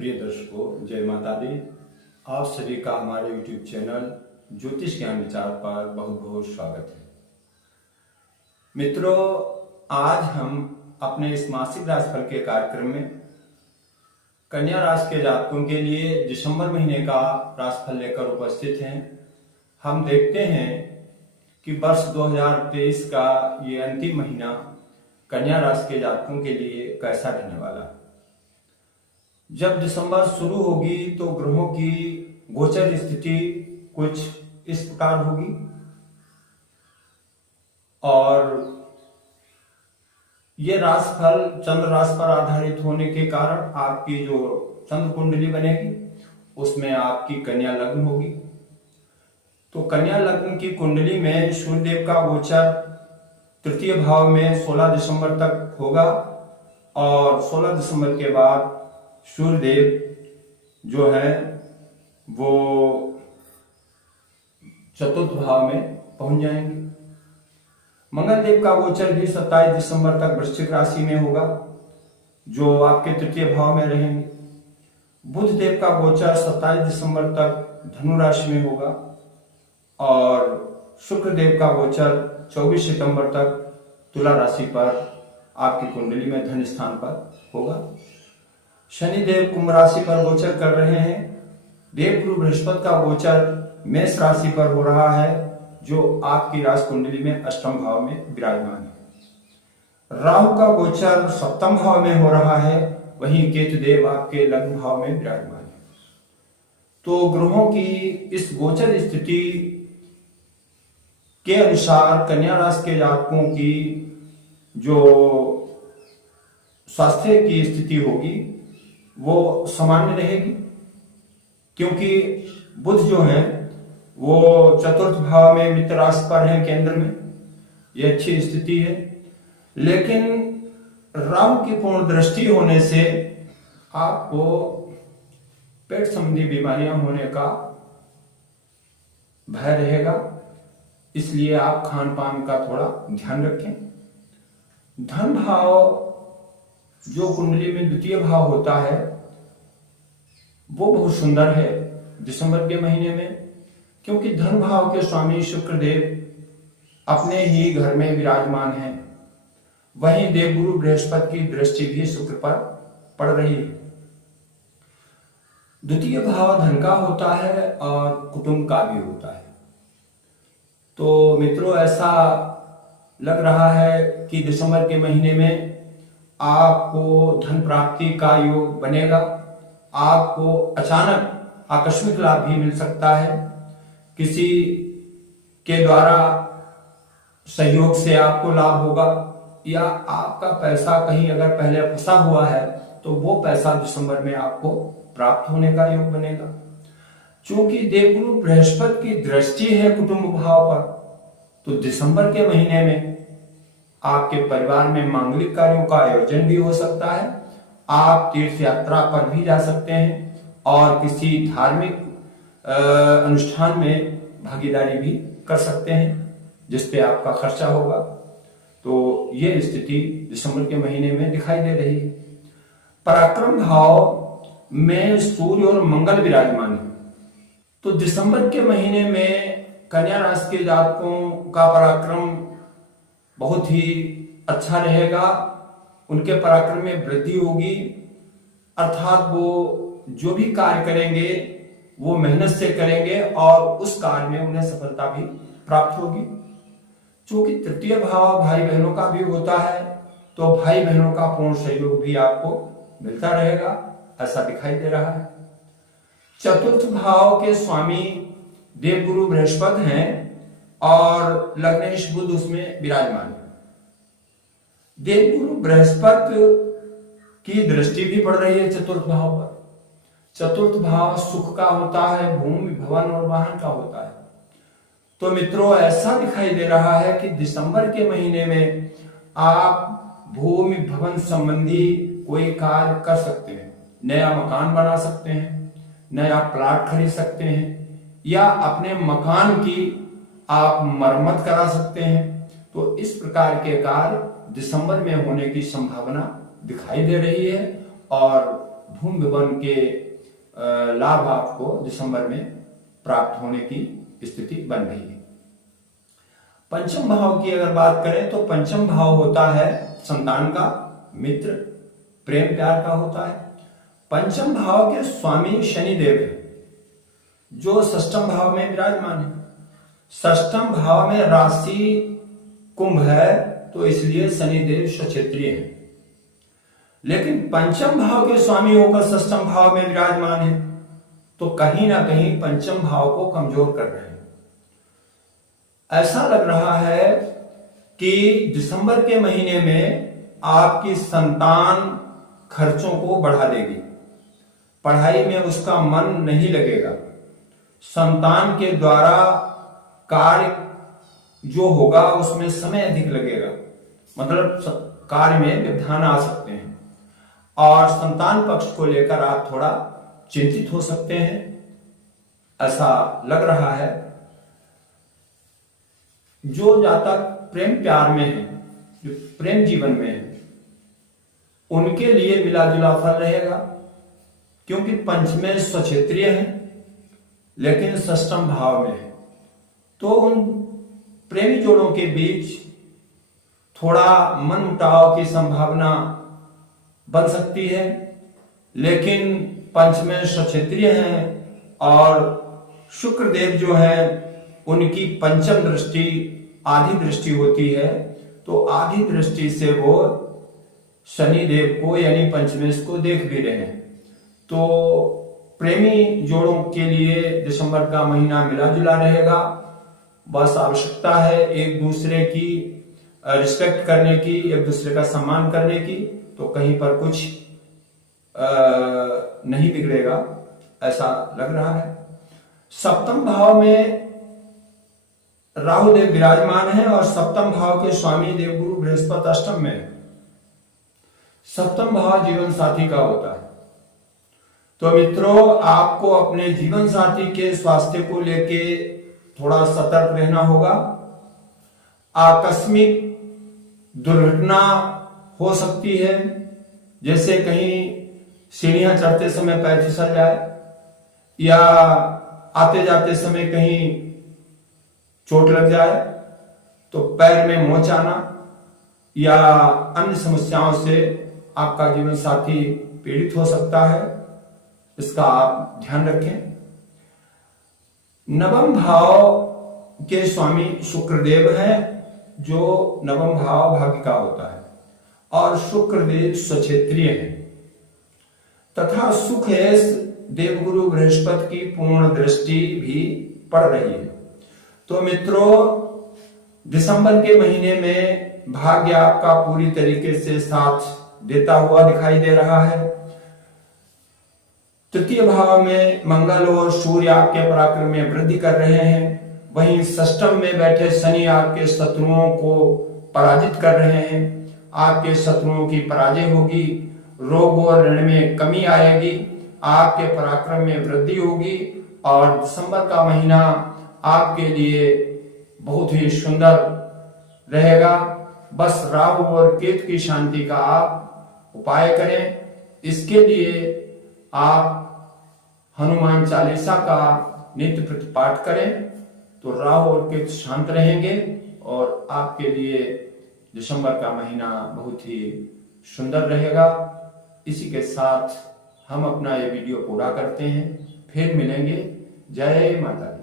प्रिय दर्शकों, जय माता दी। आप सभी का हमारे YouTube चैनल ज्योतिष ज्ञान विचार पर बहुत बहुत स्वागत है। मित्रों, आज हम अपने इस मासिक राशिफल के कार्यक्रम में कन्या राशि के जातकों के लिए दिसंबर महीने का राशिफल लेकर उपस्थित हैं। हम देखते हैं कि वर्ष 2023 का ये अंतिम महीना कन्या राशि के जातकों के लिए कैसा रहने वाला है। जब दिसंबर शुरू होगी तो ग्रहों की गोचर स्थिति कुछ इस प्रकार होगी और ये राशिफल चंद्र राशि पर आधारित होने के कारण आपकी जो चंद्र कुंडली बनेगी उसमें आपकी कन्या लग्न होगी। तो कन्या लग्न की कुंडली में सूर्यदेव का गोचर तृतीय भाव में 16 दिसंबर तक होगा और 16 दिसंबर के बाद सूर्यदेव जो है वो चतुर्थ भाव में पहुंच जाएंगे। मंगल देव का गोचर भी 27 दिसंबर तक वृश्चिक राशि में होगा जो आपके तृतीय भाव में रहेंगे। बुध देव का गोचर 27 दिसंबर तक धनु राशि में होगा और शुक्र देव का गोचर 24 सितंबर तक तुला राशि पर आपकी कुंडली में धन स्थान पर होगा। शनि देव कुंभ राशि पर गोचर कर रहे हैं। देवगुरु बृहस्पति का गोचर मेष राशि पर हो रहा है जो आपकी राशि कुंडली में अष्टम भाव में विराजमान है। राहु का गोचर सप्तम भाव में हो रहा है, वहीं केतु देव आपके लग्न भाव में विराजमान है। तो ग्रहों की इस गोचर स्थिति के अनुसार कन्या राशि के जातकों की जो स्वास्थ्य की स्थिति होगी वो सामान्य रहेगी, क्योंकि बुध जो है वो चतुर्थ भाव में मित्र राशि पर है केंद्र में, ये अच्छी स्थिति है। लेकिन राहु की पूर्ण दृष्टि होने से आपको पेट संबंधी बीमारियां होने का भय रहेगा, इसलिए आप खान पान का थोड़ा ध्यान रखें। धन भाव जो कुंडली में द्वितीय भाव होता है वो बहुत सुंदर है दिसंबर के महीने में, क्योंकि धन भाव के स्वामी शुक्र देव अपने ही घर में विराजमान हैं। वहीं देवगुरु बृहस्पति की दृष्टि भी शुक्र पर पड़ रही है। द्वितीय भाव धन का होता है और कुटुंब का भी होता है। तो मित्रों, ऐसा लग रहा है कि दिसंबर के महीने में आपको धन प्राप्ति का योग बनेगा। आपको अचानक आकस्मिक लाभ भी मिल सकता है। किसी के द्वारा सहयोग से आपको लाभ होगा या आपका पैसा कहीं अगर पहले फंसा हुआ है तो वो पैसा दिसंबर में आपको प्राप्त होने का योग बनेगा। चूंकि देवगुरु बृहस्पति की दृष्टि है कुटुंब भाव पर, तो दिसंबर के महीने में आपके परिवार में मांगलिक कार्यों का आयोजन भी हो सकता है। आप तीर्थ यात्रा पर भी जा सकते हैं और किसी धार्मिक अनुष्ठान में भागीदारी भी कर सकते हैं जिसपे आपका खर्चा होगा। तो ये स्थिति दिसंबर के महीने में दिखाई दे रही है। पराक्रम भाव में सूर्य और मंगल विराजमान है, तो दिसंबर के महीने में कन्या राशि के जातकों का पराक्रम बहुत ही अच्छा रहेगा। उनके पराक्रम में वृद्धि होगी, अर्थात वो जो भी कार्य करेंगे वो मेहनत से करेंगे और उस कार्य में उन्हें सफलता भी प्राप्त होगी। क्योंकि तृतीय भाव भाई बहनों का भी होता है, तो भाई बहनों का पूर्ण सहयोग भी आपको मिलता रहेगा, ऐसा दिखाई दे रहा है। चतुर्थ भाव के स्वामी देवगुरु बृहस्पति हैं और लग्नेश बुध उसमें विराजमान है। देवगुरु बृहस्पति की दृष्टि भी पड़ रही है चतुर्थ भाव पर। चतुर्थ भाव सुख का होता है, भूमि भवन और वाहन का होता है। तो मित्रों, ऐसा दिखाई दे रहा है कि दिसंबर के महीने में आप भूमि भवन संबंधी कोई कार्य कर सकते हैं। नया मकान बना सकते हैं, नया प्लाट खरीद सकते हैं या अपने मकान की आप मरम्मत करा सकते हैं। तो इस प्रकार के कार्य दिसंबर में होने की संभावना दिखाई दे रही है और धूम विवन के लाभ आपको दिसंबर में प्राप्त होने की स्थिति बन रही है। पंचम भाव की अगर बात करें तो पंचम भाव होता है संतान का, मित्र, प्रेम प्यार का होता है। पंचम भाव के स्वामी शनिदेव है जो षष्ठम भाव में विराजमान है। षष्ठम भाव में राशि कुंभ है तो इसलिए शनिदेव स्वक्षेत्रीय है, लेकिन पंचम भाव के स्वामी होकर षष्ठम भाव में विराजमान है तो कहीं ना कहीं पंचम भाव को कमजोर कर रहे हैं। ऐसा लग रहा है कि दिसंबर के महीने में आपकी संतान खर्चों को बढ़ा देगी, पढ़ाई में उसका मन नहीं लगेगा, संतान के द्वारा कार्य जो होगा उसमें समय अधिक लगेगा, मतलब कार्य में व्यवधान आ सकते हैं और संतान पक्ष को लेकर आप थोड़ा चिंतित हो सकते हैं, ऐसा लग रहा है। जो जातक प्रेम प्यार में है, जो प्रेम जीवन में है, उनके लिए मिला जुला फल रहेगा, क्योंकि पंचमें स्वक्षेत्रीय है लेकिन षष्ठम भाव में है, तो उन प्रेमी जोड़ों के बीच थोड़ा मनमुटाव की संभावना बन सकती है, लेकिन पंचमें स्वक्षेत्रीय हैं और शुक्रदेव जो है उनकी पंचम दृष्टि आधी दृष्टि होती है, तो आधी दृष्टि से वो शनि देव को यानी पंचमेश को देख भी रहे हैं। तो प्रेमी जोड़ों के लिए दिसंबर का महीना मिला जुला रहेगा। बस आवश्यकता है एक दूसरे की रिस्पेक्ट करने की, एक दूसरे का सम्मान करने की, तो कहीं पर कुछ नहीं बिगड़ेगा, ऐसा लग रहा है। सप्तम भाव में राहु देव विराजमान है और सप्तम भाव के स्वामी देवगुरु बृहस्पति अष्टम में है। सप्तम भाव जीवन साथी का होता है, तो मित्रों आपको अपने जीवन साथी के स्वास्थ्य को लेके थोड़ा सतर्क रहना होगा। आकस्मिक दुर्घटना हो सकती है, जैसे कहीं सीढ़ियां चढ़ते समय पैर फिसल जाए या आते जाते समय कहीं चोट लग जाए तो पैर में मोच आना या अन्य समस्याओं से आपका जीवन साथी पीड़ित हो सकता है, इसका आप ध्यान रखें। नवम भाव के स्वामी शुक्रदेव हैं जो नवम भाव भाग्य का होता है और शुक्रदेव स्वक्षेत्रीय है तथा सुखेश देवगुरु बृहस्पति की पूर्ण दृष्टि भी पड़ रही है। तो मित्रों दिसंबर के महीने में भाग्य आपका पूरी तरीके से साथ देता हुआ दिखाई दे रहा है। तृतीय भाव में मंगल और सूर्य आपके पराक्रम में वृद्धि कर रहे हैं, वहीं षष्ठम में बैठे शनि आपके शत्रुओं को पराजित कर रहे हैं। आपके शत्रुओं की पराजय होगी, रोग और ऋण में कमी आएगी, आपके पराक्रम में वृद्धि होगी और दिसंबर का महीना आपके लिए बहुत ही सुंदर रहेगा। बस राहु और केतु की शांति का आप उपाय करें। इसके लिए आप हनुमान चालीसा का नित्य प्रतिपाठ करें तो राहु और केतु शांत रहेंगे और आपके लिए दिसंबर का महीना बहुत ही सुंदर रहेगा। इसी के साथ हम अपना ये वीडियो पूरा करते हैं, फिर मिलेंगे। जय माता दी।